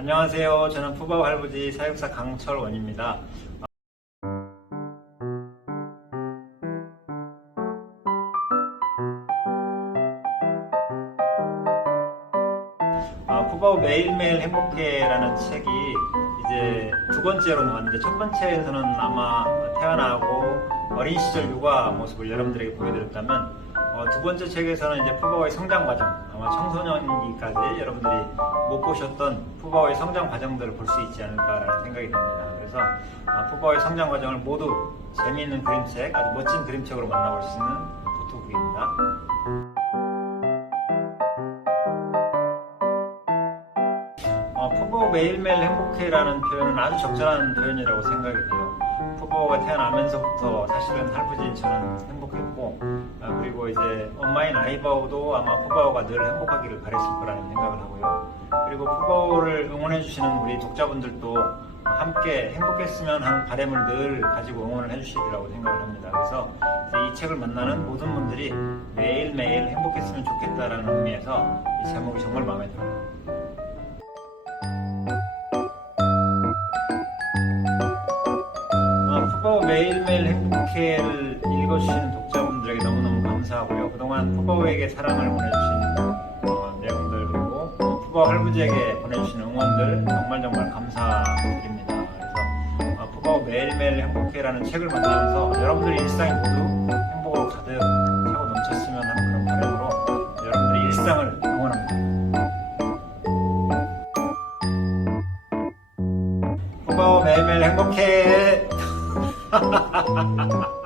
안녕하세요. 저는 푸바오 할부지 사육사 강철원입니다. 아, 푸바오 매일매일 행복해라는 책이 이제 두 번째로 나왔는데 첫 번째에서는 아마 태어나고 어린 시절 육아 모습을 여러분들에게 보여드렸다면 어, 두 번째 책에서는 이제 푸바오의 성장 과정 아마 청소년기까지 여러분들이 못 보셨던 푸바오의 성장 과정들을 볼 수 있지 않을까라는 생각이 듭니다. 그래서 아, 푸바오의 성장 과정을 모두 재미있는 그림책 아주 멋진 그림책으로 만나볼 수 있는 포토북입니다. 어, 푸바오 매일매일 행복해라는 표현은 아주 적절한 표현이라고 생각이 돼요. 푸바오가 태어나면서부터 사실은 할부지인 저는 행복했고, 아, 그리고 이제 엄마인 아이바오도 아마 푸바오가 늘 행복하기를 바랬을 거라는 생각을 하고요. 그리고 푸바오를 응원해주시는 우리 독자분들도 함께 행복했으면 하는 바람을 늘 가지고 응원을 해주시리라고 생각을 합니다. 그래서 이 책을 만나는 모든 분들이 매일매일 행복했으면 좋겠다라는 의미에서 이 제목이 정말 마음에 들어요. 어, 푸바오 매일매일 행복해를 읽어주시는 독자 동안 푸바오에게 사랑을 보내주신 어, 내용들 그리고 어, 푸바오 할부지에게 보내주신 응원들 정말 정말 감사드립니다. 그래서 어, 푸바오 매일매일 행복해라는 책을 만나면서 여러분들의 일상이 모두 행복으로 가득 차고 넘쳤으면 하는 그런 바람으로 여러분들의 일상을 응원합니다. 푸바오 매일매일 행복해!